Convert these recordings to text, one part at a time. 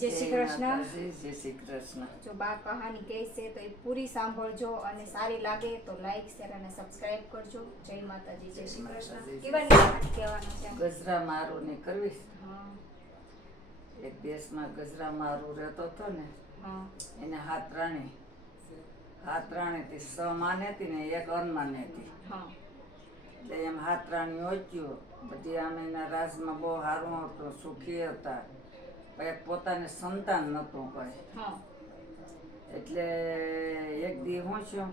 જય શ્રી કૃષ્ણ. જય શ્રી કૃષ્ણ. જો બા કહાની કહે છે તો એ પૂરી સાંભળજો અને સારી લાગે તો લાઈક શેર અને સબસ્ક્રાઇબ કરજો. જય માતાજી, જય શ્રી કૃષ્ણ. કેવાની વાત કહેવાનું છે? ગજરા મારું ને કરવી. હા એક દેશમાં ગજરા મારું રહેતો હતો ને, હા એને હાથ રાણી હતી, 6 માને હતી ને 1 અનમાને હતી. હા એટલે એમ હાથ રાણી ઓચ્યું. બધી આમ એના રાજમાં બહુ સારું હતું, સુખી હતા. પણ પોતાને સંતાન નહોતું કોઈ. હા એટલે એક દી હું છું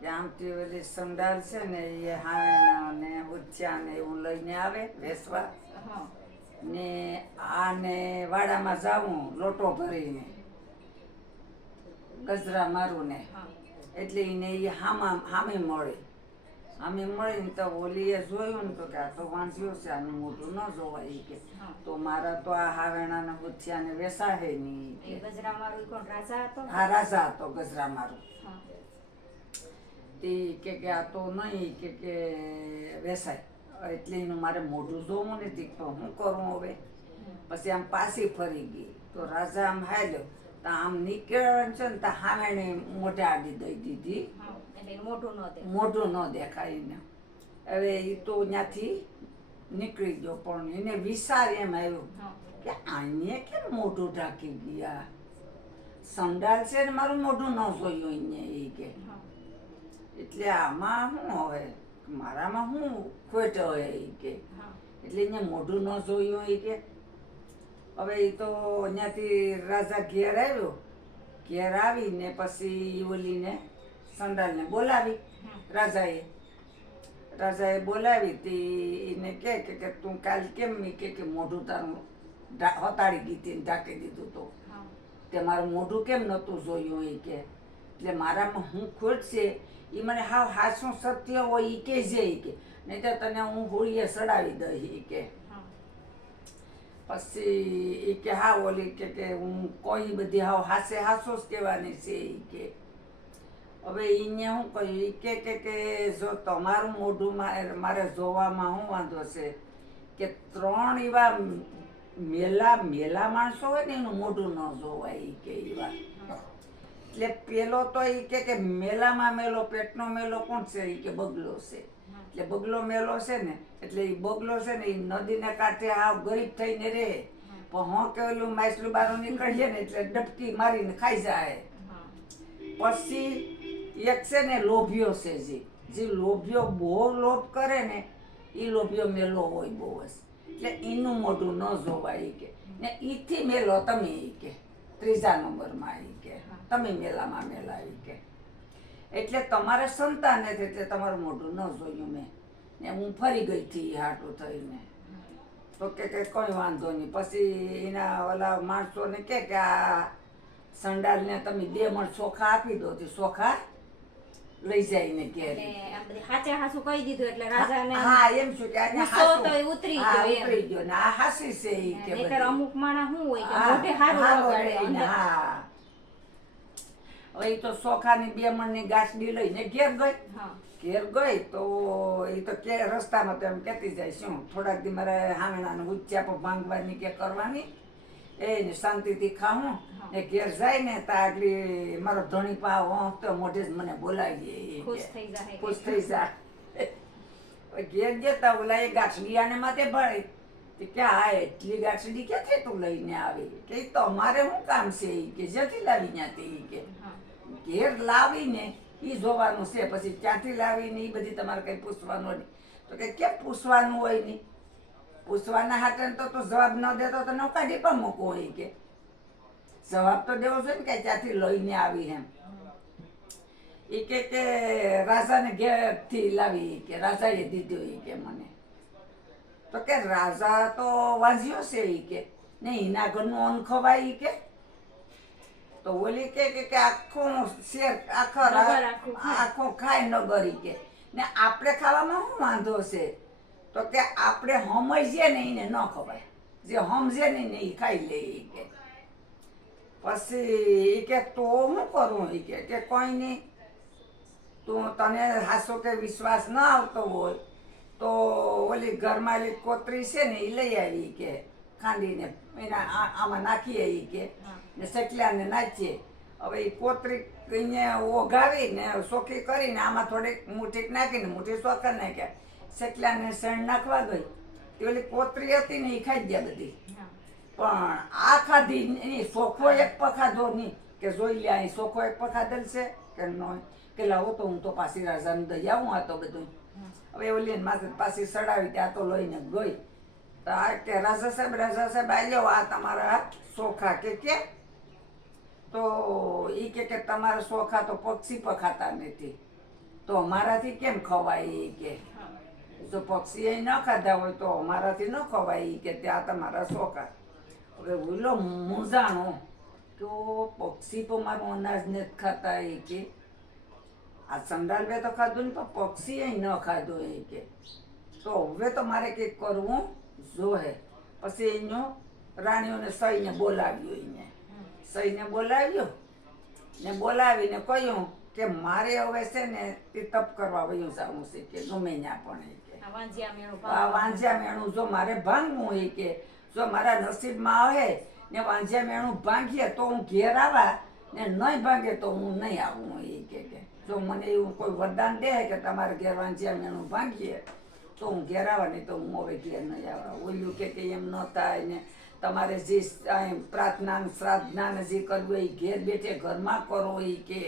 કે આમથી ઓલી સંડાલ છે ને એ હાણ ને ઉચ્ચા ને એવું લઈને આવે વેસવા, હા ને આને વાડામાં જાવું લોટો ભરીને ગજરા મારું ને. હા એટલે એને એ હામે મળીને તો ઓલીએ જોયું ને તો કે આ તો વાંચ્યું છે, આનું મોઢું ન જોવાય ઈ કે. હા. તો મારા તો આ હાવેણાના ગુથિયાને વેસાહે નહીં એ કે. ગજરા મારું કોણ રાજા હતો? આ રાજા હતો ગજરા મારું. હા તે કે આ તો નહીં કે વેસાય. એટલે એનું મારે મોઢું જોવું નથી તો શું કરું હવે. પછી આમ પાછી ફરી ગઈ તો રાજા આમ હાલ્યો તો આમ નીકળે છે ને તો હામેને મોઢે આડી દઈ દીધી. હા એટલે એનું મોઢું ન દે. મોઢું ન દેખાય ને. હવે એ તો ત્યાંથી નીકળી ગયો પણ એને વિચાર એમ આવ્યો હા કે આને કેમ મોઢું ઢાંકી ગયા. સંડાલ છે ને મારું મોઢું ન જોયું એને એ કે. હા એટલે આમાં શું હવે મારામાં શું ખોટ હોય એ કે. હા એટલે એને મોઢું ન જોયું એ કે. હવે એ તો ત્યાંથી રાજા ઘેર આવ્યો. ઘેર આવીને પછી ઓલીને સંડાલને બોલાવી. રાજાએ બોલાવી તી એને કે તું કાલ કેમ કે મોઢું તારું હતાડી દીધી ને ઢાંકી દીધું તો હા તે મારું મોઢું કેમ નહોતું જોયું એ કે. એટલે મારામાં હું ખોટ છે એ મને હાવ હાચું સત્ય હોય એ કહેજે એ કે, નહીં તો તને હું હોળીએ સડાવી દઈ એ કે. હા પછી એ કે હા ઓલી કે હું કોઈ બધી હાવ હાસે હાસો જ કહેવાની છે એ કે. હવે એને શું કહ્યું કે જો તમારું મોઢું મારે જોવામાં શું વાંધો છે કે 3 એવા મેલા માણસો હોય ને એનું મોઢું ન જોવાય એ કે એવા. એટલે પેલો તો એ કે મેલામાં મેલો પેટનો મેલો કોણ છે એ કે બગલો છે. એટલે બગલો મેલો છે ને એટલે એ બગલો છે ને એ નદીને કાંઠે હાવ ગરીબ થઈને રહે. પણ હું કે ઓલું માછલું બહાર નીકળીએ ને એટલે ડબકી મારીને ખાઈ જાય. પછી એક છે ને લોભિયો છે જે લોભિયો બહુ લોભ કરે ને એ લોભિયો મેલો હોય બહુ જ. એટલે એનું મોઢું ન જોવાય ઈ કે. ને ઈથી મેલો તમે ઈ કે 3જા નંબરમાં ઈ કે તમે મેલામાં મેલા ઈ કે. એટલે તમારે સંતાન નથી એટલે તમારું મોઢું ન જોયું મેં ને હું ફરી ગઈ હતી હાટું થઈને. તો કે કોઈ વાંધો નહીં. પછી એના ઓલા માણસોને કે આ સંડાલને તમે 2 મણ ચોખા આપી દો તો ચોખા લઈ જાય ને ઘેર. એટલે આમ બધી હાચે હાચું કહી દીધું એટલે રાજાને હા એમ છું કે આને ગુસ્સો હાચું. તો એ ઉતરી હા, ગયો એમ. ઉતરી ગયો ને આ હાસી છે ઈ કે નહીંતર બધી. અમુક માણસ શું હોય કે હા, મોઢે હારું હારો વગાડે રહીને, અંદર. હા. હવે ઈ તો ચોખાની 2 મણની ગાંસડી લઈને ઘેર ગઈ. હા ઘેર ગઈ તો એ તો કે રસ્તામાં તો એમ કહેતી જાય શું થોડાક દી મારે હાંગણાને ઉચ્ચાપો ભાંગવાની કે કરવાની એને શાંતિથી ખાવું ને ઘેર જાય ને તો આગલી મારો ધણી પાવ તો મોઢે જ મને બોલાવીએ ખુશ થઈ જાય. ખુશ થઈ જાય. ઘેર જતા ઓલા એ ગાંઠડી આને માથે ભાળી કે ક્યાં આ એટલી ગાંઠડી ક્યાંથી તું લઈને આવી કે તો અમારે શું કામ છે ઈ કે જ્યાંથી લાવી ત્યાંથી ઈ કે. હા ઘેર લાવીને ઈ જોવાનું છે પછી ક્યાંથી લાવીને ઈ બધી તમારે કઈ પૂછવાનું નહીં. તો કે કેમ પૂછવાનું હોય નહીં? પૂછવાના હાથે તો તું જવાબ ન દેતો તો નૌકાઢી પણ મૂકવો હોય કે. જવાબ તો દેવો જોઈએ ને કે ત્યાંથી લઈને આવી એમ. એ કે રાજાને ઘેરથી લાવી કે રાજાએ દીધું ઈ કે મને. તો કે રાજા તો વાંઝ્યો છે ઈ કે ને એના ઘરનું અન્ન ખવાય ઈ કે. તો ઓલી કે આખું શેર નગર આખું ખાય. આખું ખાય નગર ઈ કે. ને આપણે ખાવામાં શું વાંધો છે? તો કે આપણે સમજીએ ને એને ન ખવાય, જે સમજે ને એ ખાઈ લે ઈ કે. પછી ઈ કે તો શું કરું ઈ કે કોઈ નહીં તું તને હાસો કે વિશ્વાસ ન આવતો હોય તો ઓલી ઘરમાં કોતરી છે ને એ લઈ આવી કે ખાંડીને એના આમાં નાખીએ ઈ કે હા. ને સકલાને નાખીએ. હવે એ કોતરી એને ઓગાવીને સોખી કરીને આમાં થોડીક મુઠીક નાખીને મુઠ્ઠી સોખા નાખ્યા. સકલાને સણ નાખવા ગઈ તે ઓલી કોતરી હતી ને એ ખાઈ ગયા બધી. હા. પણ આ ખાધી એની સોખો એક પખાધો નહીં કે જોઈ લે અહીં સોખો એક પખાધેલ છે કે ન કે લાવો તો હું તો પાછી રાજાને દઈ આવું આ તો બધું. હવે ઓલી માથે પાછી સડાવી ત્યાં તો લઈને ગઈ તો આ કે રાજા સાહેબ આવ્યો આ તમારા સોખા કે તો એ કે તમારા સોખા તો પક્ષી પખાતા નથી તો અમારાથી કેમ ખવાય એ કે જો પક્ષી એ ન ખાધા હોય તો અમારાથી ન ખવાય ઈ કે ત્યાં તમારા સોખા. હવે ઓલો મૂંઝાણો તો પક્ષી તો મારું અનાજ નથી ખાતા એ કે આ સંડાલ બે તો ખાધું ને પણ પક્ષી ન ખાધું એ કે તો હવે તો મારે કંઈક કરવું જોહે. પછી એનો રાણીઓને સહીને બોલાવ્યો એને સહીને બોલાવ્યો ને બોલાવીને કહ્યું કે મારે હવે છે ને તે તપ કરવા વયું જવું છે કે ગમે ત્યાં પણ એ કે આ વાંઝ્યા મેણું જો મારે ભાંગવું હોય કે જો મારા નસીબમાં આવે ને વાંઝ્યા મેણું ભાંગીએ તો હું ઘેર આવા ને નહીં ભાંગે તો હું નહીં આવું એ કે જો મને એવું કોઈ વરદાન દે કે તમારે ઘેર વાંઝ્યા મેણું ભાંગીએ તો હું ઘેર આવા નહીં તો હું હવે ઘેર નહીં આવવા. ઓલું કે એમ ન થાય ને તમારે જે પ્રાર્થના શ્રાદ્ધના ને જે કરવું એ ઘેર બેઠે ઘરમાં કરો એ કે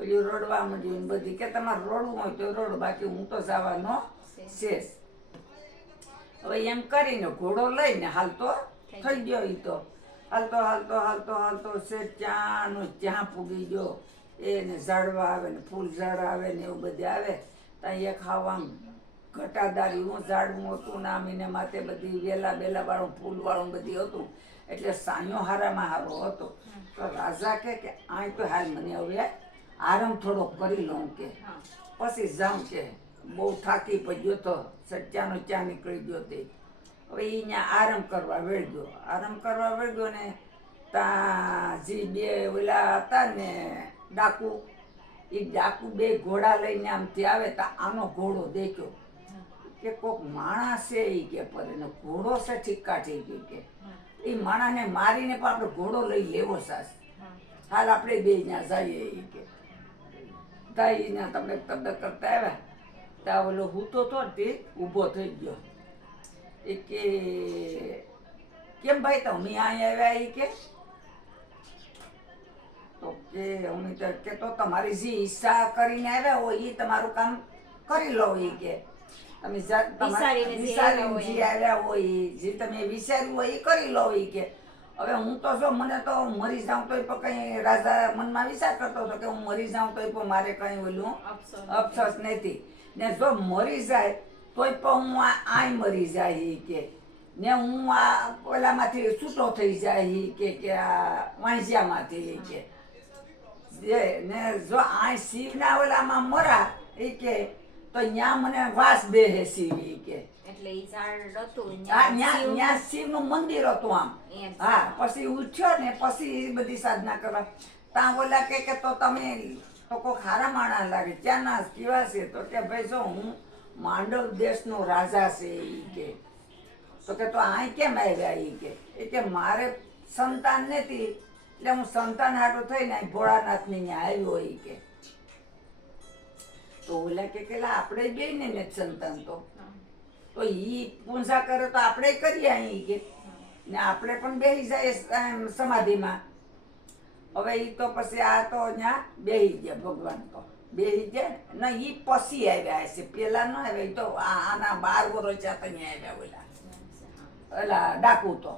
ઓલું રડવા માંડ્યું ને બધી કે તમારે રડવું હોય તો રડો બાકી હું તો જવાનો શેષ. હવે એમ કરીને ઘોડો લઈને હાલતો થઈ ગયો ઈ તો હાલતો હાલતો હાલતો હાલતો શેઠ ત્યાં પૂગી ગયો. એને ઝાડવા આવે ને ફૂલ ઝાડ આવે ને એવું બધું આવે ત્યાં એક ખાવામાં ઘટાદારી હું ઝાડવું હતું ને આમીને માથે બધી વેલા બેલા વાળું ફૂલ વાળું બધી હતું એટલે સાંયો હારામાં હારો હતો. તો રાજા કે આ તો હાલ મને હવે આરામ થોડો કરી લઉં કે પછી જાઉં કે બહુ થાકી પડ્યો તો સચ્ચાનો ચા નીકળી ગયો તે. હવે એ ત્યાં આરામ કરવા વળગ્યો ને ત્યાં જે બે ઓલા હતા ને ડાકુ એ ડાકુ બે ઘોડા લઈને આમથી આવે તો આનો ઘોડો દેખ્યો કે કોક માણસ છે એ કે પર એને ઘોડો છે ઠીકા થઈ ગયું કે એ માણસને મારીને પણ આપણે ઘોડો લઈ લેવો સાસ હાલ આપણે બે ત્યાં જઈએ એ કે તાઈ ત્યાં તમને તબદક કરતા આવ્યા ત્યાં ઓલો હૂતો તો તે ઊભો થઈ ગયો એ કે કેમ ભાઈ તો અમે અહીં આવ્યા એ કે તો કે અમે તો કે તો તમારી જે ઈચ્છા કરીને આવ્યા હોય એ તમારું કામ કરી લો એ કે તમે વિચારીને જે આવ્યા હોય જે તમે વિચાર્યું હોય એ કરી લો એ કે હવે હું તો જો મને તો મરી જાઉં તોય પણ કઈ રાજા મનમાં વિચાર કરતો હતો કે હું મરી જાઉં તોય પણ મારે કઈ ઓલું અફસોસ નથી ને જો મરી જાય તોય પણ હું આય મરી જાય એ કે ને હું આ ઓલામાંથી છૂટો થઈ જાય કે આ વાંઝિયામાંથી કે ને જો આ શિવના ઓલામાં મરા એ કે તો ત્યાં મને વાસ બેહે શિવ એ કે એટલે ઈ ઝાડ હતું ત્યાં શિવનું મંદિર હતું આમ. હા પછી ઉઠ્યો ને પછી બધી સાધના કરવા ત્યાં ઓલા કે તો તમે તો કોઈ ખારા માણા લાગે ત્યાંના કેવા છે તો કે ભાઈ જો હું માંડવ દેશનો રાજા છે એ કે તો કે તો અહીં કેમ આવ્યા એ કે મારે સંતાન નથી એટલે હું સંતાન હાટું થઈને ભોળાનાથની ત્યાં આવ્યો એ કે તો ઓલા કે આપણે બે ને સંતાન તો ઈ પૂજા કરે તો આપણે કરીએ અહીં કે ને આપણે પણ બેસી જાય સમાધિમાં. હવે ઈ તો પછી આ તો ત્યાં બેસી ગયા ભગવાન તો બેસી ગયા ને ઈ પછી આવ્યા હશે પેલા ન આવ્યા ઈ તો આના 12 વર્ષ ત્યાં આવ્યા ઓલા ડાકુ તો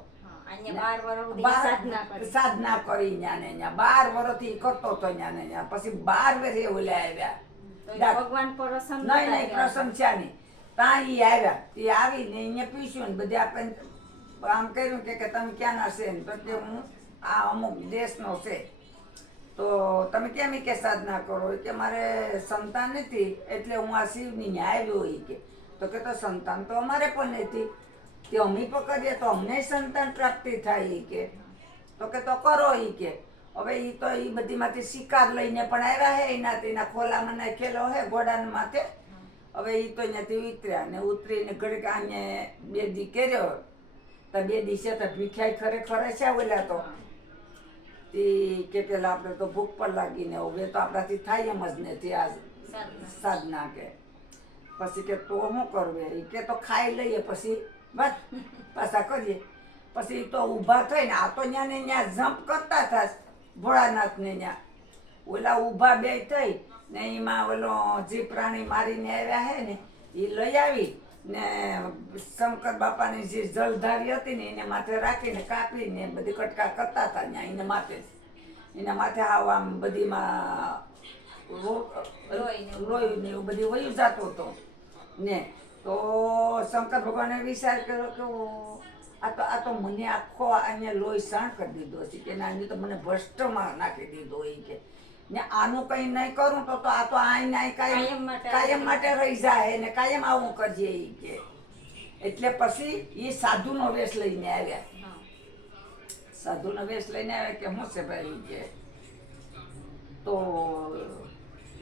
સાધના કરી ત્યાં 12 વર્ષથી કરતો હતો ત્યાં પછી 12 વર્ષે ઓલા આવ્યા ભગવાન પ્રસન્ન નહીં પ્રસન્ન છે નહીં ત્યાં ઈ આવ્યા એ આવીને અહીંયા પૂછ્યું ને બધે આપણે આમ કર્યું કે તમે ક્યાંના છે ને તો કે હું આ અમુક દેશનો છે તો તમે કેમ કે સાધના કરો કે મારે સંતાન નથી એટલે હું આ શિવની આવ્યો એ કે તો કે તો સંતાન તો અમારે પણ નથી તે અમે પણ કરીએ તો અમને સંતાન પ્રાપ્તિ થાય એ કે તો કરો એ કે હવે એ તો એ બધીમાંથી શિકાર લઈને પણ આવ્યા હે એના ખોલામાં નાખેલો હે ઘોડાના માથે. હવે એ તો અહીંયાથી ઉતર્યા ને ઉતરીને ઘડીક આને બે દી કર્યો તો 2 દિવસે તો ભીખ્યાય ખરેખર છે ઓલા તો તે કે પેલા આપણે તો ભૂખ પર લાગીને હવે તો આપણાથી થાય એમ જ નથી આ સાધના કે પછી કે તો શું કરવે એ કે તો ખાઈ લઈએ પછી બસ પાછા કરીએ પછી તો ઊભા થઈને આ તો ત્યાં ને ત્યાં જમ્પ કરતા હતા ભોળાનાથને ત્યાં ઓલા ઊભા બે થઈ ને એમાં ઓલો જે પ્રાણી મારીને આવ્યા હે ને એ લઈ આવી ને શંકર બાપાની જે જલધારી હતી ને એને માથે રાખીને કાપીને બધી કટકા કરતા હતા ત્યાં એને માથે હાવ આમ બધીમાં લોહી ને એવું બધું વયું જતું હતું ને તો શંકર ભગવાને વિચાર કર્યો કે આ તો મને આખો અહીંયા લોહી શાણ કરી દીધો છે કે આની તો મને ભ્રષ્ટમાં નાખી દીધો એ કે ને આનું કઈ નહીં કરું તો આ તો આઈ કાયમ માટે રહી જાય ને કાયમ આવું કરજે એ કે એટલે પછી એ સાધુનો વેશ લઈને આવ્યા સાધુનો વેશ લઈને આવ્યા કે હું છે ભાઈ કે તો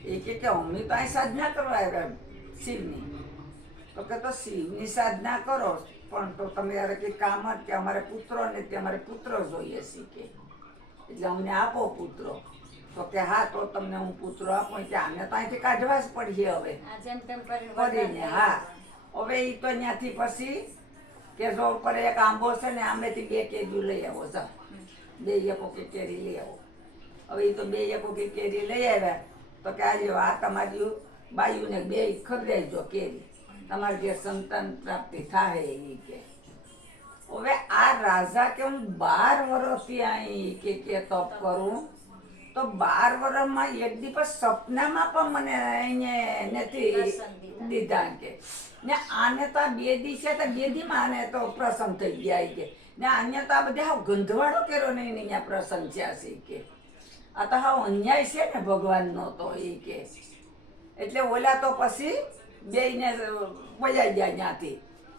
એ કે અમે તો અહીં સાધના કરવા આવ્યા શિવની તો કે તો શિવની સાધના કરો પણ તો તમે યાર કે કામ જ કે અમારે પુત્રો ને તે અમારે પુત્ર જોઈએ છે કે એટલે અમને આપો પુત્રો તો કે હા તો તમને હું પુત્રો આપું કે આને તો અહીંથી કાઢવા જ પડીએ હવે કરીને હા હવે એ તો ત્યાંથી પછી કે જો ઉપર એક આંબો છે ને આંબેથી 2 કેરીઓ લઈ આવો જા 2 એકો કે કેરી લઈ આવો હવે એ તો 2 એકો કે કેરી લઈ આવ્યા તો કે આજે આ તમારી બાયુને 2 ખવડાવજો કેરી તમારે જે સંતાન પ્રાપ્તિ થાય એ કે હવે આ રાજા કે હું 12 વર્ષથી અહીં કે તપ કરું તો 12 વર્ષમાં એક દિવસ સપનામાં પણ મને અહીંયા નથી દીધા કે ને આને તો 2 દિવસે તો 2 દીમાં આને તો પ્રસન્ન થઈ ગયા કે ને અહીંયા તો આ બધા ગંધવાળો કર્યો નહીં અહીંયા પ્રસન્ન થયા છે કે આ તો હાવ અન્યાય છે ને ભગવાનનો તો એ કે એટલે ઓલા તો પછી બેયને વયા ગયા ત્યાંથી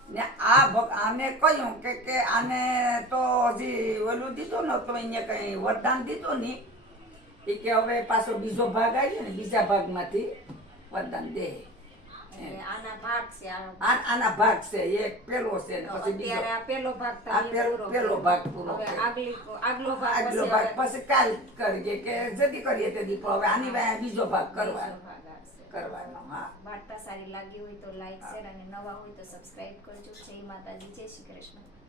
ને આને કહ્યું કે આને તો હજી ઓલું દીધું ને તો અહીંયા કંઈ વરદાન દીધું નહીં એ કે હવે પાછો બીજો ભાગ આવ્યો ને બીજા ભાગમાંથી વરદાન દે આના ભાગ છે એક પેલો છે ને પછી બીજો પેલો ભાગ પૂરો આગલો ભાગ પછી કાલ કરીએ કે જલ્દી કરીએ તે દીપો હવે આની બીજો ભાગ કરવાનો હા વાર્તા સારી લાગી હોય તો લાઈક શેર અને નવા હોય તો સબસ્ક્રાઇબ કરજો જય માતાજી જય શ્રી કૃષ્ણ